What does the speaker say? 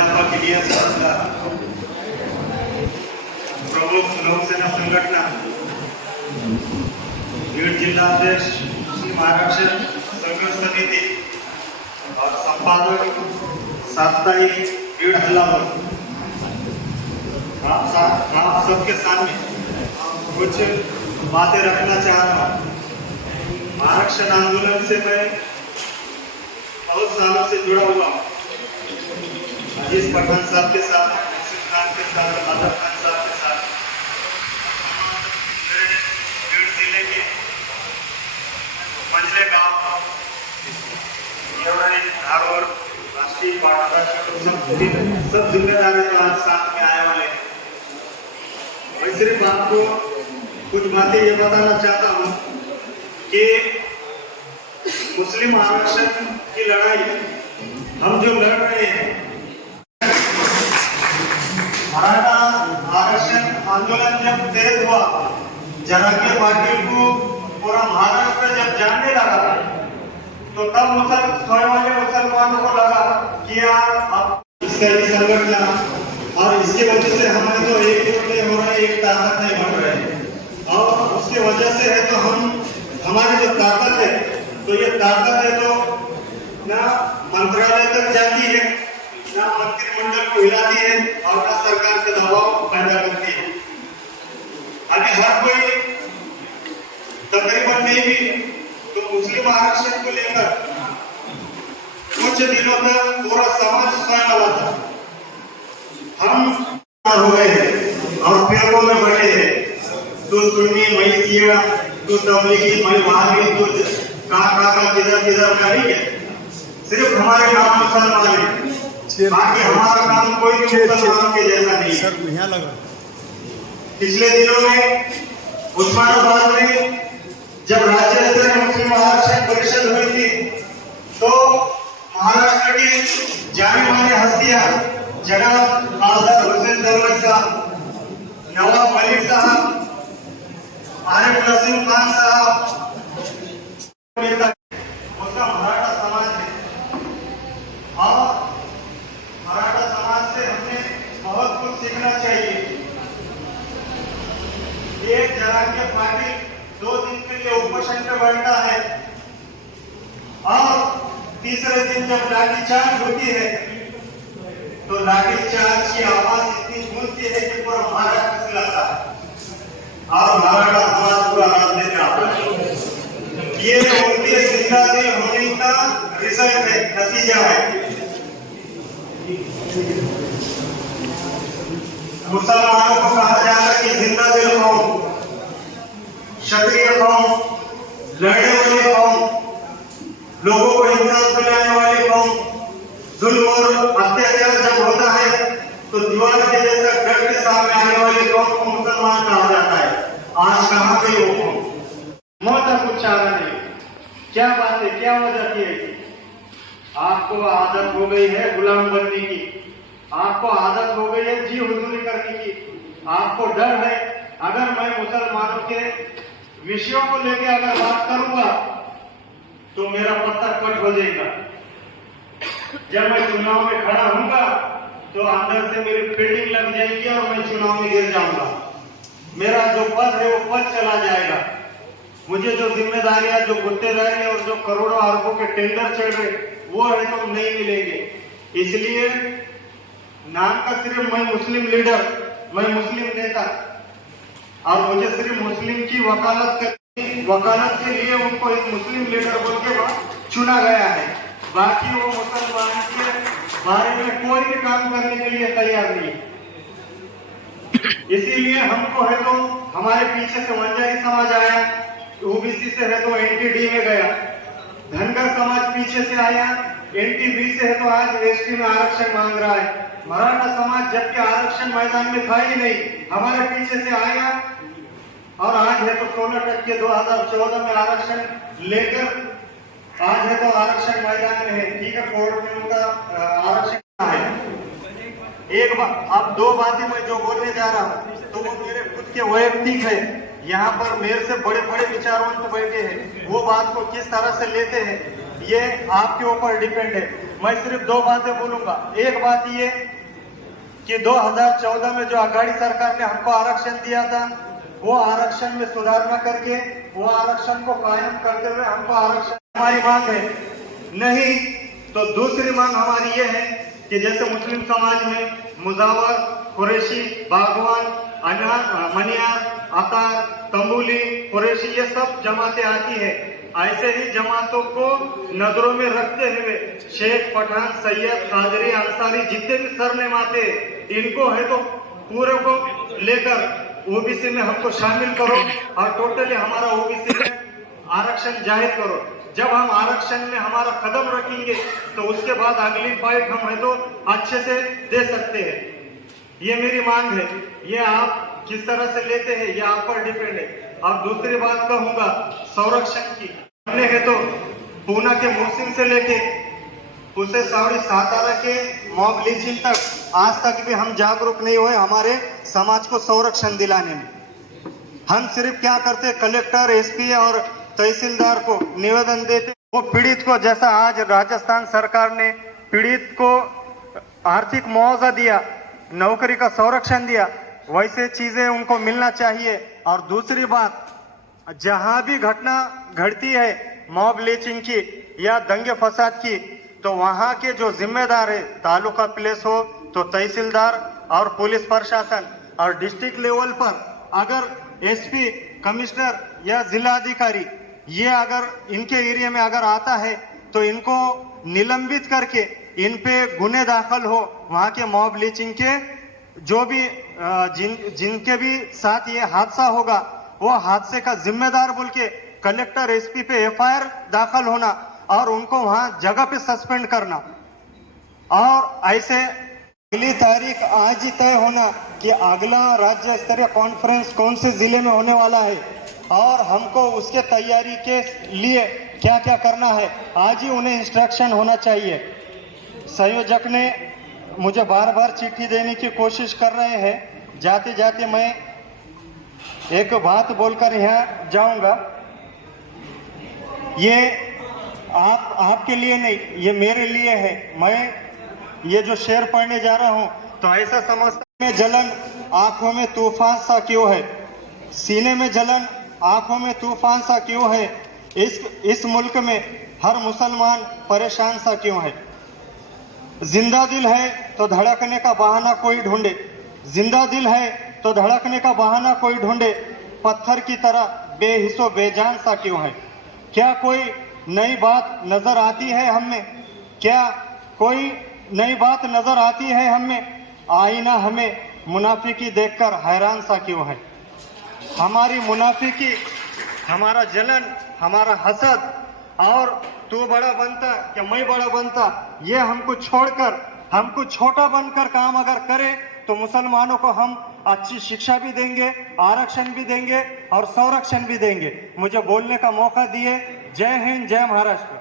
भाजपा के लिए प्रमुख लोकसेना संघटना बीड जिल्हाध्यक्ष महाराष्ट्र संघर्ष समिति और संपादक साप्ताहिक बीड हल्लावर, आप सबके सामने कुछ बातें रखना चाहता हूँ। महाराष्ट्र आंदोलन से मैं बहुत सालों से जुड़ा हुआ हूँ। अजीज पठान साहब के साथ, मुर्शिद खान के साथ, माधव खान साहब के साथ बीड जिले के मंझले गांव धारोर राष्ट्रीय सब जिम्मेदार है, तो आज साथ में आए वाले हैं। मैं सिर्फ आपको कुछ बातें ये बताना चाहता हूँ कि मुस्लिम आरक्षण की लड़ाई हम जो लड़ रहे हैं, मराठा आरक्षण आंदोलन जब तेज हुआ, जरांगे पाटिल को पूरा महाराष्ट्र जब जानने लगा, तो तब स्वयं वाले मुसलमानों को लगा कि यार अब इसका ही संगठन, और इसकी वजह से हमें तो एक नहीं हो रहा है, एक ताकत नहीं बन रही, और उसकी वजह से है तो हम हमारी जो ताकत है, तो ये ताकत है तो ना मंत्रालय तक जाती है, ना मंत्रिमंडल को हिलाती है, और ना सरकार से दबाव पैदा करती है। अभी हर कोई तकरीबन नहीं भी तो मुस्लिम आरक्षण को लेकर कुछ दिनों तक पूरा समाज स्वयं वाला था। हम हो गए हैं और फिरकों में बैठे हैं, तू सुन्नी मैं शिया, तू तबलीगी मैं वहाबी, तू का किधर का नहीं है। सिर्फ हमारे नाम मुसलमान है, बाकी हमारा काम कोई मुसलमान के जैसा नहीं है। पिछले दिनों में उस्मानाबाद में जब राज्य स्तरीय मुस्लिम आरक्षण परिषद हुई थी, तो महाराष्ट्र की जाने माने हस्तियां जनाब आजाद हुसैन दरवेश साहब, नवाब मलिक साहब, आरिफ नसीम खान साहब, उसका मराठा समाज है, और मराठा समाज से हमें बहुत कुछ सीखना चाहिए। एक जरांगे पाटिल 2 दिन के लिए उपोषण पे बैठता है, और तीसरे दिन जब लाठीचार्ज होती है, तो लाठीचार्ज की आवाज इतनी गूंजती है कि पूरा महाराष्ट्र हिलता है, और मराठा समाज पूरा रास्ते में आता है। ये उनके जिंदा दिल होने का रिजल्ट है, नतीजा है। मुसलमानों को कहा जाता है कि जिंदा दिल कौम, क्षत्रिय कौम, लड़ने वाले कौम, लोगों को इंसाफ दिलाने वाले कौम, जुल्म और अत्याचार जब होता है तो दीवार के जैसा डट के सामने आने वाले कौम को मुसलमान कहा जाता है। आज कहाँ गई वो कौम? मौत का कुछ चारा नहीं। क्या बात है, क्या वजह थी ऐसी? आपको आदत हो गई है गुलाम बनने की, आपको आदत हो गई है जी हुजूरी करने की, आपको डर है अगर मैं मुसलमानों के विषयों को लेकर अगर बात करूंगा तो मेरा पत्ता कट हो जाएगा। जब मैं चुनाव में खड़ा होऊंगा तो अंदर से मेरी फील्डिंग लग जाएगी और मैं चुनाव में गिर जाऊंगा। मेरा जो पद है वो पद चला जाएगा। मुझे जो जिम्मेदारियां जो गुत्ते रहे और जो करोड़ों अरबों के टेंडर चल रहे वो है तो नहीं मिलेंगे। इसलिए नाम का सिर्फ मैं मुस्लिम लीडर, मैं मुस्लिम नेता, और मुझे सिर्फ मुस्लिम की वकालत के लिए उनको एक मुस्लिम लीडर बोल के चुना गया है। बाकी वो मुसलमान के बारे में कोई भी काम करने के लिए तैयार नहीं। इसीलिए हमको है तो हमारे पीछे से वंजारी समाज आया, ओबीसी से है तो एनटीडी में गया, धनगर समाज पीछे से आया, एनटीबी से है तो आज एसटी में आरक्षण मांग रहा है। मराठा समाज जबकि आरक्षण मैदान में था ही नहीं, हमारे पीछे से आया और आज है तो 16% 2014 में आरक्षण लेकर आज है तो आरक्षण मैदान में है। ठीक है, कोर्ट में उनका आरक्षण है। एक बात, अब 2 बातें मैं जो बोलने जा रहा हूँ तो वो मेरे खुद के वैयक्तिक है। यहाँ पर मेरे से बड़े बड़े विचारवंत बैठे हैं, वो बात को किस तरह से लेते हैं ये आपके ऊपर डिपेंड है। मैं सिर्फ दो बातें बोलूंगा। एक बात ये कि 2014 में जो आघाड़ी सरकार ने हमको आरक्षण दिया था, वो आरक्षण में सुधार न करके वो आरक्षण को कायम करते हुए हमको आरक्षण हमारी मांग है। नहीं तो दूसरी मांग हमारी ये है कि जैसे मुस्लिम समाज में मुजावर, कुरैशी, बागवान, मनियार, अतार, तंबूली, कुरैशी ये सब जमातें आती है, ऐसे ही जमातों को नजरों में रखते हुए शेख, पठान, सैयद, कादरी, अंसारी जितने भी सरनेम आते इनको है तो पूरे को लेकर ओबीसी में हमको शामिल करो और टोटली हमारा ओबीसी में आरक्षण जाहिर करो। जब हम आरक्षण में हमारा कदम रखेंगे तो उसके बाद अगली फाइट हम है तो अच्छे से दे सकते हैं। ये मेरी मांग है। ये आप किस तरह से लेते हैं ये आप पर डिपेंड है। और दूसरी बात कहूंगा संरक्षण की। हमने है तो पूना के मुहसिन से लेके उसे सातारा के मॉब लिंचिंग तक आज तक भी हम जागरूक नहीं हुए हमारे समाज को संरक्षण दिलाने में। हम सिर्फ क्या करते, कलेक्टर, एसपी और तहसीलदार को निवेदन देते, वो पीड़ित को, जैसा आज राजस्थान सरकार ने पीड़ित को आर्थिक मुआवजा दिया, नौकरी का संरक्षण दिया, वैसे चीजें उनको मिलना चाहिए। और दूसरी बात, जहां भी घटना घटती है मॉब लिंचिंग की या दंगे फसाद की, तो वहां के जो जिम्मेदार है, तालुका पुलिस हो तो तहसीलदार और पुलिस प्रशासन, और डिस्ट्रिक्ट लेवल पर अगर एसपी, कमिश्नर या जिला अधिकारी ये अगर इनके एरिया में अगर आता है तो इनको निलंबित करके इन पे गुने दाखिल हो। वहां के मॉब लिंचिंग के जो भी जिनके भी साथ ये हादसा होगा वो हादसे का जिम्मेदार बोल के कलेक्टर, एसपी पे एफआईआर दाखिल होना और उनको वहां जगह पे सस्पेंड करना। और ऐसे अगली तारीख आज ही तय होना कि अगला राज्य स्तरीय कॉन्फ्रेंस कौन से जिले में होने वाला है और हमको उसके तैयारी के लिए क्या क्या करना है, आज ही उन्हें इंस्ट्रक्शन होना चाहिए। संयोजक ने मुझे बार बार चिट्ठी देने की कोशिश कर रहे हैं। जाते जाते मैं एक बात बोलकर यहाँ जाऊंगा। ये आपके लिए नहीं, ये मेरे लिए है। मैं ये जो शेर पढ़ने जा रहा हूँ तो ऐसा समझता में जलन आंखों में तूफान सा क्यों है, सीने में जलन आंखों में तूफान सा क्यों है, इस मुल्क में हर मुसलमान परेशान सा क्यों है। जिंदा दिल है तो धड़कने का बहाना कोई ढूंढे, जिंदा दिल है तो धड़कने का बहाना कोई ढूंढे, पत्थर की तरह बेहिस्सो बेजान सा क्यों है। क्या कोई नई बात नजर आती है हमें, क्या कोई नई बात नजर आती है हमें, आईना हमें मुनाफिकी देखकर हैरान सा क्यों है। हमारी मुनाफिकी, हमारा जलन, हमारा हसद और तू बड़ा बनता क्या मैं बड़ा बनता, ये हमको छोड़कर हमको छोटा बनकर काम अगर करे तो मुसलमानों को हम अच्छी शिक्षा भी देंगे, आरक्षण भी देंगे और संरक्षण भी देंगे। मुझे बोलने का मौका दिए। जय हिंद, जय महाराष्ट्र।